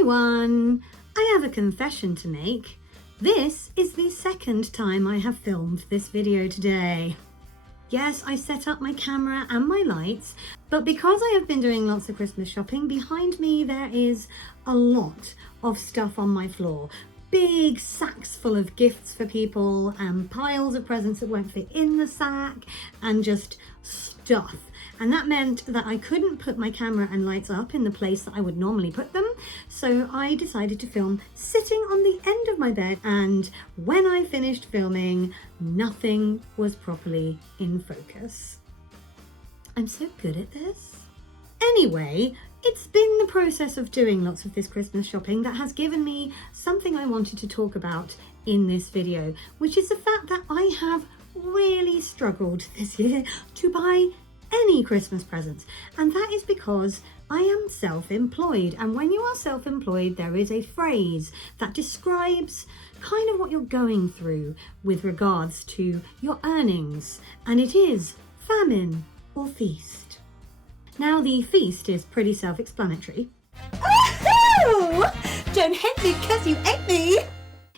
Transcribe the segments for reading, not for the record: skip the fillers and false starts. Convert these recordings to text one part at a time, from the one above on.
everyone! I have a confession to make. This is the second time I have filmed this video today. Yes, I set up my camera and my lights, but because I have been doing lots of Christmas shopping, behind me there is a lot of stuff on my floor. Big sacks full of gifts for people and piles of presents that won't fit in the sack and just stuff. And that meant that I couldn't put my camera and lights up in the place that I would normally put them. So I decided to film sitting on the end of my bed, and when I finished filming, nothing was properly in focus. I'm so good at this. Anyway, it's been the process of doing lots of this Christmas shopping that has given me something I wanted to talk about in this video, which is the fact that I have really struggled this year to buy any Christmas presents, and that is because I am self-employed, and when you are self-employed there is a phrase that describes kind of what you're going through with regards to your earnings, and it is famine or feast. Now the feast is pretty self-explanatory. Oh, don't hate me because you ate me.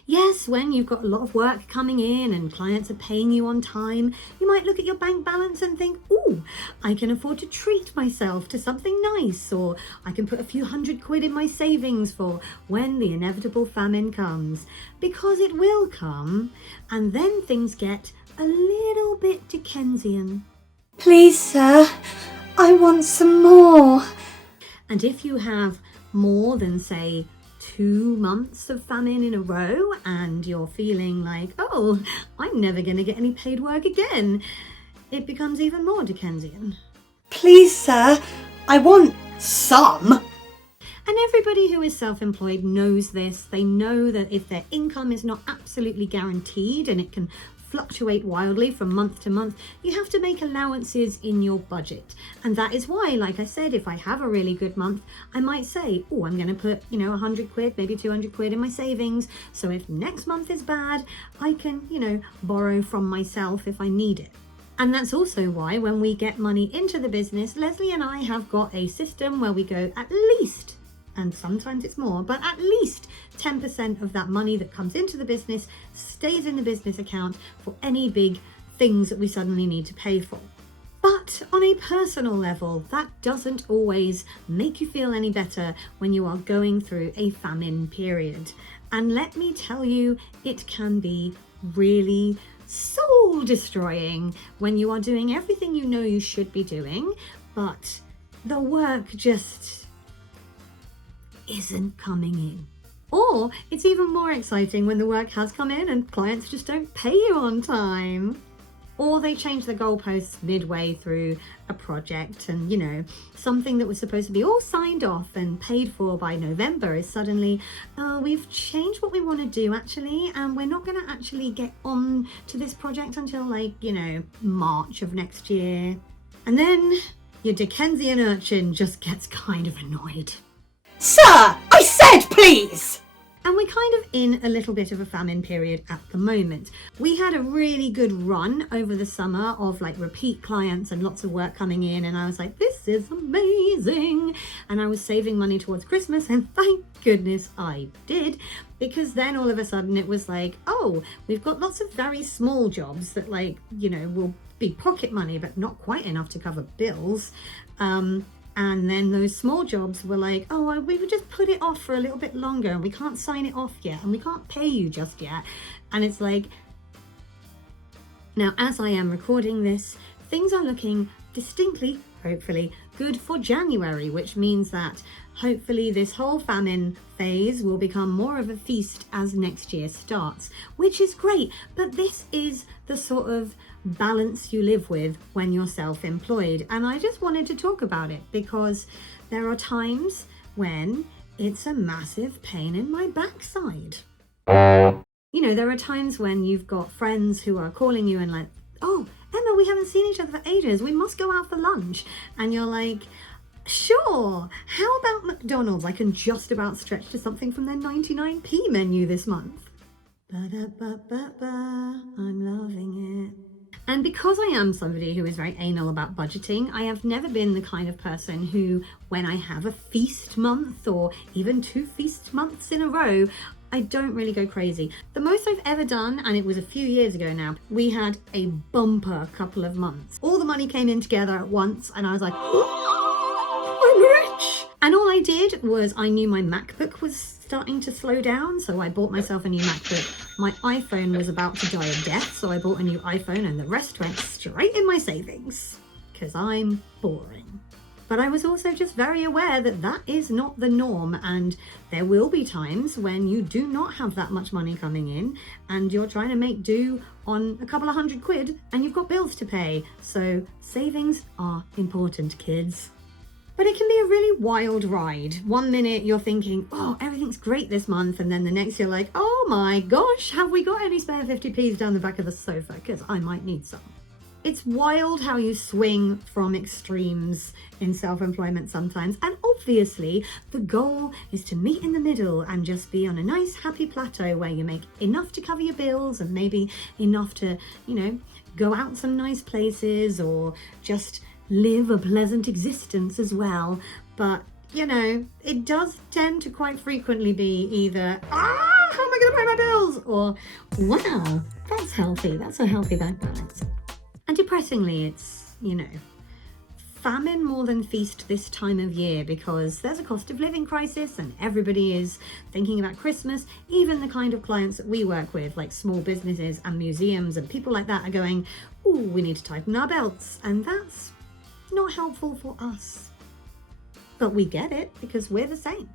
Yes, when you've got a lot of work coming in and clients are paying you on time, you might look at your bank balance and think, ooh, I can afford to treat myself to something nice, or I can put a few £100 in my savings for when the inevitable famine comes. Because it will come, and then things get a little bit Dickensian. Please, sir, I want some more. And if you have more than, say, 2 months of famine in a row and you're feeling like, oh, I'm never going to get any paid work again, it becomes even more Dickensian. Please, sir, I want some. And everybody who is self-employed knows this. They know that if their income is not absolutely guaranteed and it can fluctuate wildly from month to month, you have to make allowances in your budget. And that is why, like I said, if I have a really good month, I might say, oh, I'm going to put, £100, maybe £200 in my savings. So if next month is bad, I can, borrow from myself if I need it. And that's also why when we get money into the business, Leslie and I have got a system where we go at least, and sometimes it's more, but at least 10% of that money that comes into the business stays in the business account for any big things that we suddenly need to pay for. But on a personal level, that doesn't always make you feel any better when you are going through a famine period. And let me tell you, it can be really soul destroying when you are doing everything you know you should be doing, but the work just isn't coming in. Or it's even more exciting when the work has come in and clients just don't pay you on time. Or they change the goalposts midway through a project and, something that was supposed to be all signed off and paid for by November is suddenly, we've changed what we want to do actually, and we're not going to actually get on to this project until March of next year. And then your Dickensian urchin just gets kind of annoyed. Sir, I said please! And we're kind of in a little bit of a famine period at the moment. We had a really good run over the summer of repeat clients and lots of work coming in, and I was like, this is amazing. And I was saving money towards Christmas, and thank goodness I did, because then all of a sudden it was like, oh, we've got lots of very small jobs that will be pocket money, but not quite enough to cover bills. And then those small jobs were like, oh, we would just put it off for a little bit longer, and we can't sign it off yet, and we can't pay you just yet. And it's like, now as I am recording this, things are looking distinctly, hopefully, good for January, which means that hopefully this whole famine phase will become more of a feast as next year starts, which is great. But this is the sort of balance you live with when you're self-employed, and I just wanted to talk about it because there are times when it's a massive pain in my backside. There are times when you've got friends who are calling you and like, oh, Emma, we haven't seen each other for ages, we must go out for lunch. And you're like, sure, how about McDonald's? I can just about stretch to something from their 99p menu this month. Ba-da-ba-ba-ba, I'm loving it. And because I am somebody who is very anal about budgeting, I have never been the kind of person who, when I have a feast month or even 2 feast months in a row, I don't really go crazy. The most I've ever done, and it was a few years ago now, we had a bumper couple of months. All the money came in together at once and I was like, oh, I'm rich. And all I did was I knew my MacBook was starting to slow down, so I bought myself a new MacBook. My iPhone was about to die a death, so I bought a new iPhone, and the rest went straight in my savings, because I'm boring. But I was also just very aware that that is not the norm, and there will be times when you do not have that much money coming in and you're trying to make do on a couple of £100 and you've got bills to pay. So savings are important, kids. But it can be a really wild ride. One minute you're thinking, oh, everything's great this month. And then the next you're like, oh my gosh, have we got any spare 50p's down the back of the sofa? Because I might need some. It's wild how you swing from extremes in self-employment sometimes. And obviously the goal is to meet in the middle and just be on a nice happy plateau where you make enough to cover your bills and maybe enough to, go out some nice places or just live a pleasant existence as well. But it does tend to quite frequently be either, how am I going to pay my bills? Or, wow, that's healthy. That's a healthy bank balance. And depressingly, it's, famine more than feast this time of year, because there's a cost of living crisis and everybody is thinking about Christmas. Even the kind of clients that we work with, like small businesses and museums and people like that, are going, oh, we need to tighten our belts. And that's not helpful for us. But we get it because we're the same.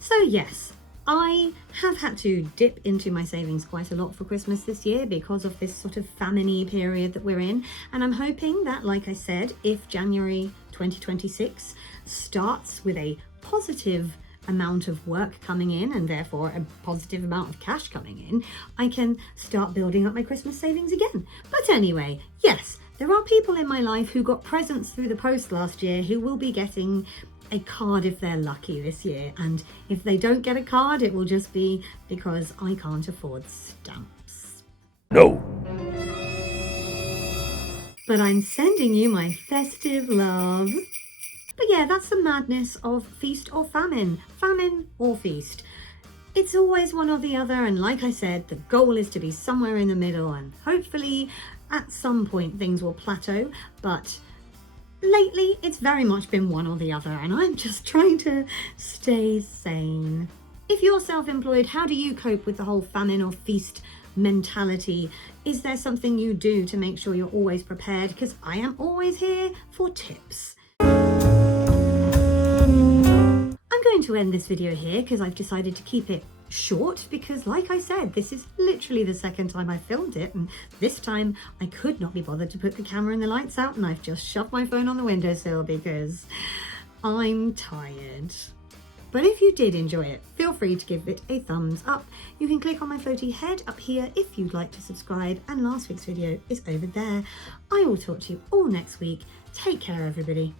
So yes, I have had to dip into my savings quite a lot for Christmas this year because of this sort of famine-y period that we're in. And I'm hoping that, like I said, if January 2026 starts with a positive amount of work coming in and therefore a positive amount of cash coming in, I can start building up my Christmas savings again. But anyway, yes, there are people in my life who got presents through the post last year who will be getting a card if they're lucky this year. And if they don't get a card, it will just be because I can't afford stamps. No. But I'm sending you my festive love. But yeah, that's the madness of feast or famine. Famine or feast. It's always one or the other, and like I said, the goal is to be somewhere in the middle, and hopefully at some point things will plateau, but lately it's very much been one or the other, and I'm just trying to stay sane. If you're self-employed, how do you cope with the whole famine or feast mentality? Is there something you do to make sure you're always prepared? Because I am always here for tips. I'm going to end this video here because I've decided to keep it short because, like I said, this is literally the second time I filmed it, and this time I could not be bothered to put the camera and the lights out, and I've just shoved my phone on the windowsill because I'm tired. But if you did enjoy it, feel free to give it a thumbs up. You can click on my floaty head up here if you'd like to subscribe, and last week's video is over there. I will talk to you all next week. Take care, everybody.